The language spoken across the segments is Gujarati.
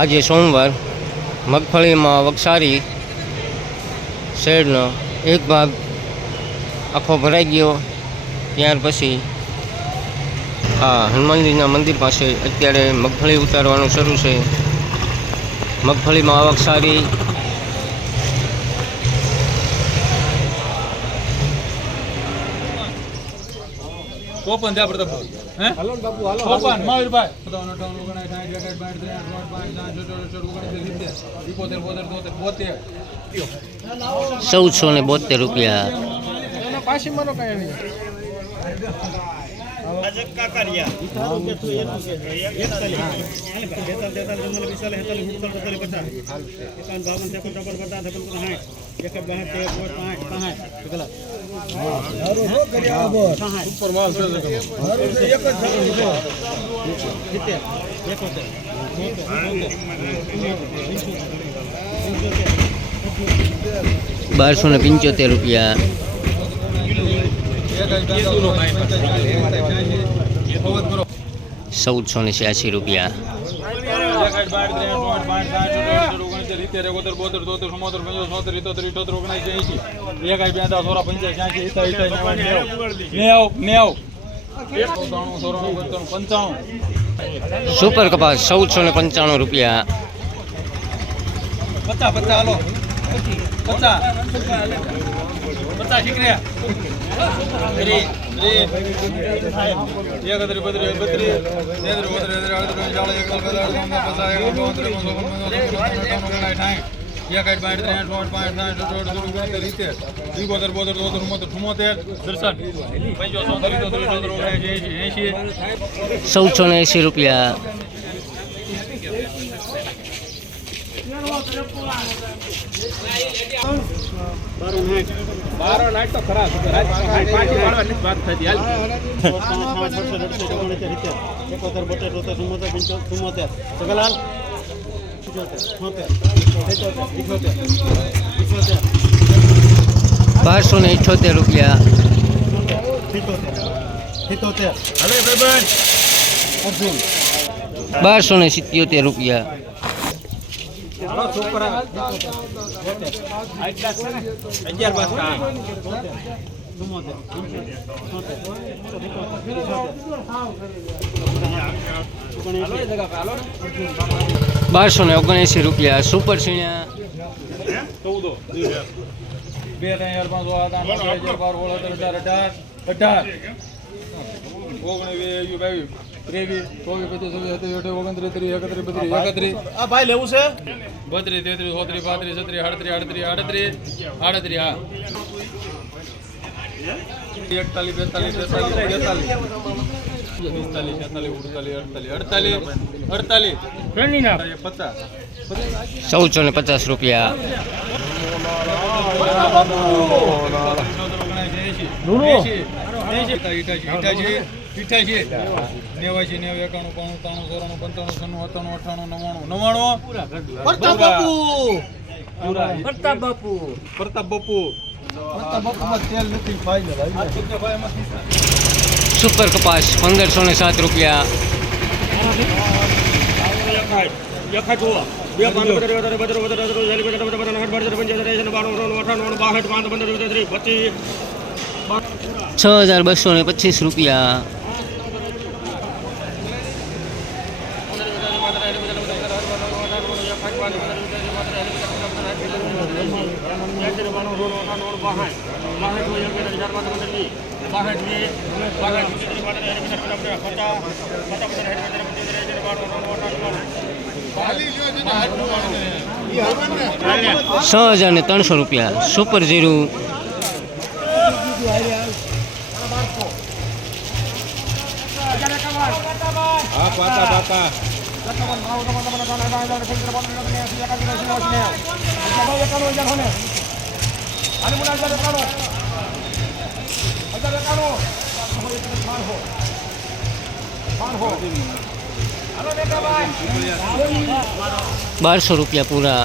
આજે સોમવાર મગફળીમાં વક્ષારી શેડનો એક ભાગ આખો ભરાઈ ગયો. ત્યાર પછી આ હનુમાનજીના મંદિર પાસે અત્યારે મગફળી ઉતારવાનું શરૂ છે. મગફળીમાં આવક સારી ચોપન ત્યાં પ્રતાપ હે? હાલો બાપુ હાલો ચોપન મહાવીરભાઈ સત્તાવન અઠાવન ઓગણસાઠ સાઠ એકસઠ બાસઠ ત્રેસઠ ચોસઠ પાંચ સાઠ છોતેર અડસઠ ઓગણસિત્તેર સિત્તેર ઇકોતેર બોતેર તોતેર બોતેર ચૌદસો ને બોતેર રૂપિયા ઉપર માલ છે બારસો ને પંચોતેર રૂપિયા ચૌદસો ને છ્યાસી રૂપિયા સુપર કપાસ ચૌદસો ને પંચાણું રૂપિયા પચાસ પચાસ પચાસ પચાસ શીખર્યા ત્રીસ, ત્રીસ, એકત્રીસ, બત્રીસ, બત્રીસ, તેત્રીસ, બોત્રીસ, તેત્રીસ, અડત્રીસ, ચાલીસ, એકતાલીસ, બેતાલીસ, ત્રણસો, પચાસ, એકાવન, બાવન, ત્રેપન, ચોપન, પંચાવન, છપ્પન, સત્તાવન, અઠાવન, ઓગણસાઠ, સાઠ, એકોતેર, બોતેર, તોતેર, ચુમ્મોતેર, ચુમ્મોતેર, દર્શન, પંચોતેર, ત્રીસોતેર, ચોતેર, ઓગણએંશી, એંશી, એંશી. ચૌદસો ને એંસી રૂપિયા બારસો ને ઇઠોતેર રૂપિયા બારસો ને સિત્યોતેર રૂપિયા અગિયાર પાસ કામ બારસો ને ઓગણએંસી રૂપિયા સુપર સીણ્યા. ચૌદો બે ત્રણ હજાર નવ હજાર બાર ઓળ અઢાર અઢાર. ભાઈ લેવું છે? બત્રીસ તેત્રીસ ચોત્રીસ પાંત્રીસ છત્રીસ આડત્રીસ આડત્રીસ આડત્રીસ આડત્રીસ હા એકતાલીસ બેતાલીસ તેતાલીસ તેતાલીસ પિસ્તાલીસ છેતાલીસ ઉડતાલીસ અડતાલીસ અડતાલીસ અડતાલીસ પચાસ ચૌદસો ને પચાસ રૂપિયા. નેવાસી નેવું એકાણું પાણું ત્રાણું ચોરાણું પંચાણું છન્નું અઠાણું અઠાણું નવ્વાણું નવ્વાણું પ્રતાપ બાપુ પ્રતાપ બાપુ પ્રતાપ બાપુ સુપર કપાસ પંદરસો ને સાત રૂપિયા છ હજાર બસો ને પચીસ રૂપિયા. છ હજાર ને ત્રણસો રૂપિયા. સુપર જીરું હા પાકા પાકા બારસો રૂપિયા પૂરા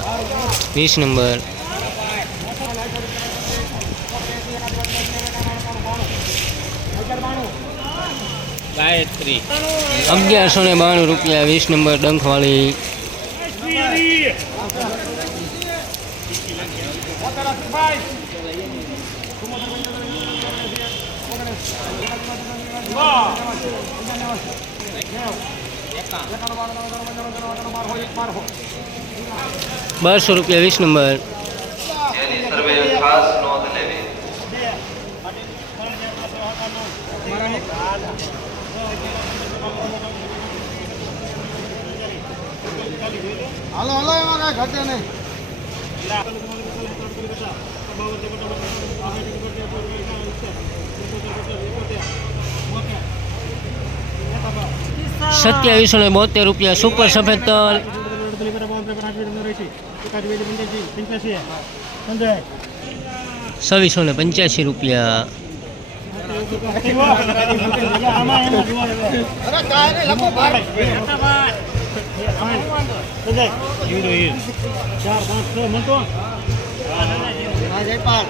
વીસ નંબર ગાયત્રી અગિયારસો ને બાણું રૂપિયા વીસ નંબર ડંખવાળી બારસો રૂપિયા વીસ નંબર જેની સર્વે ખાસ નોંધ લેવી હાલો હાલો, એમાં કાંઈ ઘટે નહીં. સત્યાવીસો ને બોતેર રૂપિયા સુપર સફેદ તલ. છવ્વીસો ને પંચ્યાસી રૂપિયા અરે કાંઈ નહીં લખો ભાઈ હા જયપાલ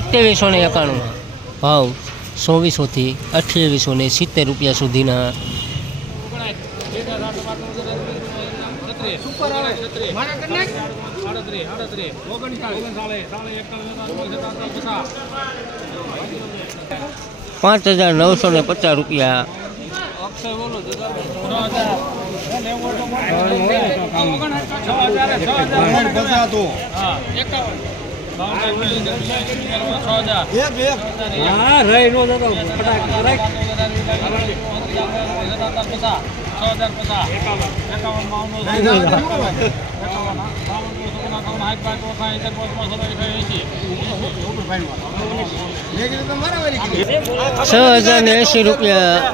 સત્યાવીસો ને એકાણું ભાવ ચોવીસોથી અઠ્યાવીસો ને સિત્તેર રૂપિયા સુધીના. પાંચ હજાર નવસો ને પચાસ રૂપિયા એક મેં કીધું તો બરાબર કીધું છ હજાર ને એસી રૂપિયા